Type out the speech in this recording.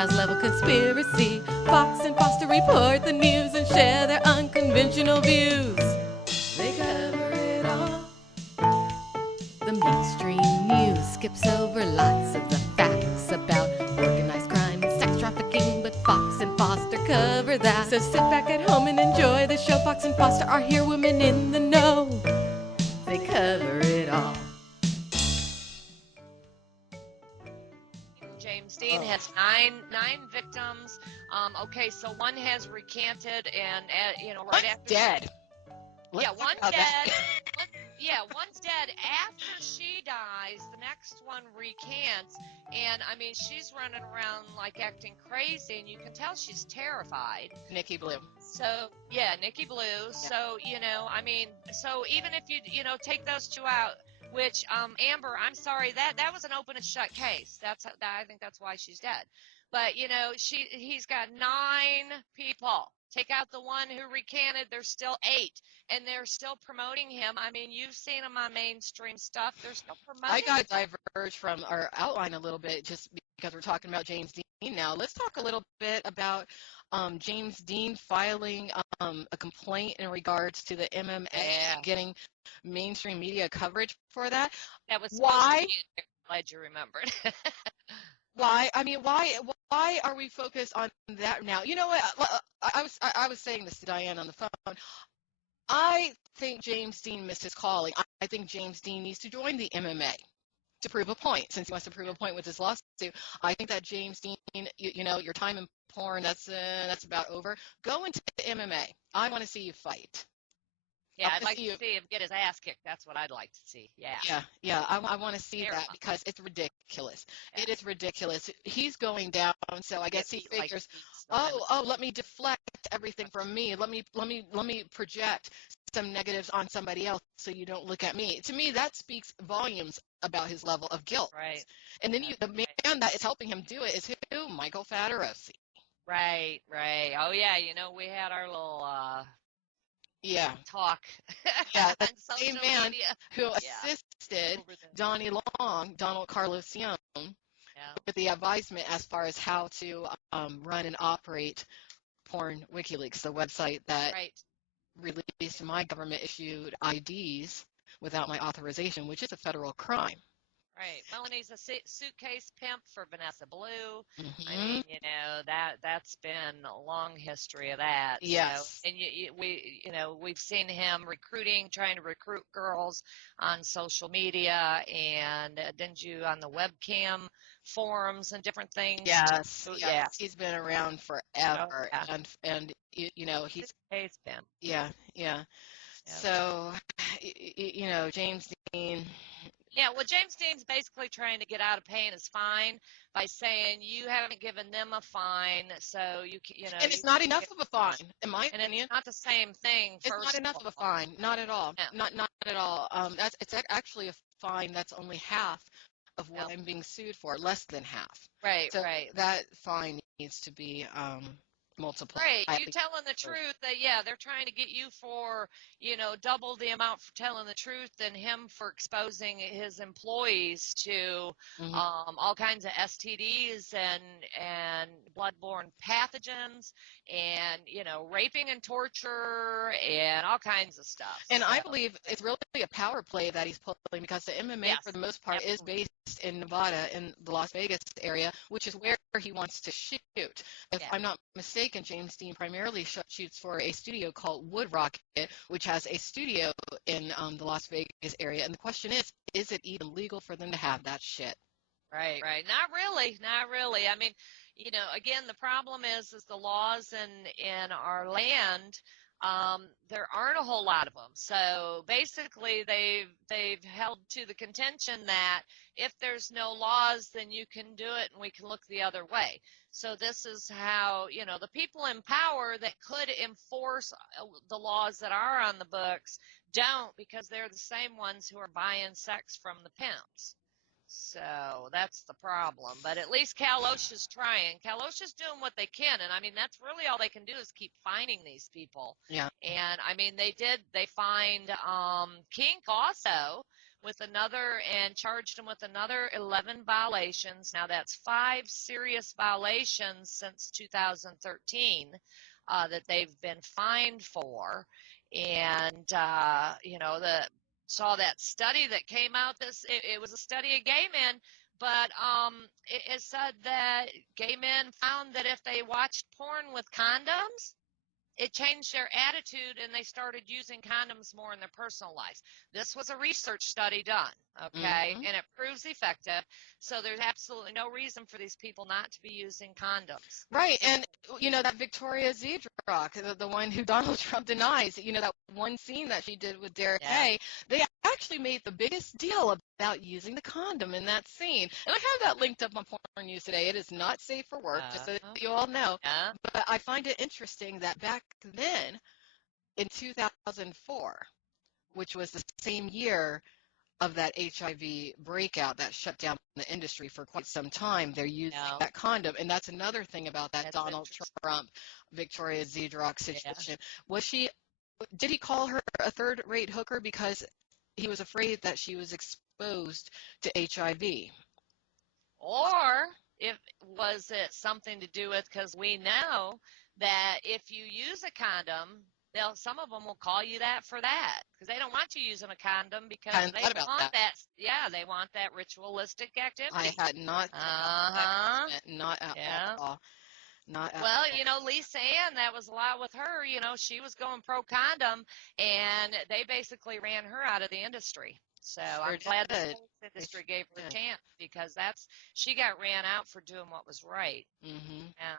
X-Files level conspiracy. Fox and Foster report the news and share their unconventional views. They cover it all. The mainstream news skips over lots of the facts about organized crime and sex trafficking, but Fox and Foster cover that. So sit back at home and enjoy the show. Fox and Foster are here, women in the know. They cover it all. James Deen has nine victims. Okay, so one has recanted, and right after dead. One's dead. One's dead. After she dies, the next one recants, and I mean she's running around like acting crazy, and you can tell she's terrified. Nikki Blue. So Nikki Blue. Yeah. So so even if you take those two out. Which, Amber, I'm sorry, that was an open and shut case. I think that's why she's dead. But, he's got 9 people. Take out the one who recanted, there's still 8. And they're still promoting him. I mean, you've seen him on mainstream stuff. They're still promoting him. I got to diverge from our outline a little bit just because we're talking about James Deen now. Let's talk a little bit about James Deen filing a complaint in regards to the MMA getting mainstream media coverage for that. That was why. Glad you remembered. Why? I mean, why are we focused on that now? You know what? I was saying this to Diane on the phone. I think James Deen missed his calling. I think James Deen needs to join the MMA to prove a point, since he wants to prove a point with his lawsuit. I think that James Deen, your time in porn, that's about over. Go into the MMA. I want to see you fight. Yeah, I'd like to see him get his ass kicked. That's what I'd like to see. Yeah. I want to see that because it's ridiculous. Yeah. It is ridiculous. He's going down, so I guess he figures, let me deflect everything from me. Let me project some negatives on somebody else so you don't look at me. To me, that speaks volumes about his level of guilt. Right. And then the man that is helping him do it is who? Michael Fattorosi. Right. Oh yeah, we had our little talk. Yeah, the on same man media. Who assisted Donald Carlos Young, with the advisement as far as how to run and operate Porn WikiLeaks, the website that released my government-issued IDs without my authorization, which is a federal crime. Right. Melanie's a suitcase pimp for Vanessa Blue. Mm-hmm. I mean, that's been a long history of that. Yes. So, and we've seen him trying to recruit girls on social media, and didn't you on the webcam forums and different things? Yes. He's been around forever, and he's suitcase pimp. Yeah. So, James Deen. Yeah, well, James Deen's basically trying to get out of paying his fine by saying you haven't given them a fine, so And it's not enough of a fine, in my opinion. It's not the same thing. It's not enough of a fine, not at all. No. Not at all. It's actually a fine that's only half of what I'm being sued for, less than half. Right. So that fine needs to be multiplied. Right, you telling the truth that they're trying to get you for double the amount for telling the truth than him for exposing his employees to all kinds of STDs and bloodborne pathogens and raping and torture and all kinds of stuff. And I believe it's really a power play that he's pulling, because the MMA for the most part is based in Nevada, in the Las Vegas area, which is where he wants to shoot. If I'm not mistaken, James Deen primarily shoots for a studio called Wood Rocket, which has a studio in the Las Vegas area. And the question is it even legal for them to have that shit? Right. Not really. I mean, again, the problem is the laws in our land. There aren't a whole lot of them. So basically, they've held to the contention that if there's no laws, then you can do it, and we can look the other way. So this is how the people in power that could enforce the laws that are on the books don't, because they're the same ones who are buying sex from the pimps. So that's the problem. But at least Cal OSHA's trying. Cal OSHA's doing what they can. And, I mean, that's really all they can do is keep finding these people. Yeah. And, I mean, they fined Kink also with another and charged him with another 11 violations. Now that's 5 serious violations since 2013 that they've been fined for. And saw that study that came out. It was a study of gay men, but it said that gay men found that if they watched porn with condoms, it changed their attitude and they started using condoms more in their personal lives. This was a research study done, okay, and it proves effective. So there's absolutely no reason for these people not to be using condoms. Right, and that Victoria Zedrock, the one who Donald Trump denies, that one scene that she did with Derek Hay, they actually made the biggest deal about using the condom in that scene. And I have that linked up on Porn News today. It is not safe for work, just so that you all know. But I find it interesting that back then, in 2004, which was the same year of that HIV breakout that shut down the industry for quite some time, they're using that condom. And that's another thing about that Donald Trump, Victoria Zedrock situation. Did he call her a third-rate hooker because he was afraid that she was exposed to HIV? Or was it something to do with, because we know that if you use a condom, some of them will call you that for that, because they don't want you using a condom because they want that. Yeah, they want that ritualistic activity. I had not. Not at all. Well, Lisa Ann, that was a lot with her. She was going pro condom, and they basically ran her out of the industry. So I'm glad the sports industry gave her a chance, because she got ran out for doing what was right. Mm-hmm. Yeah.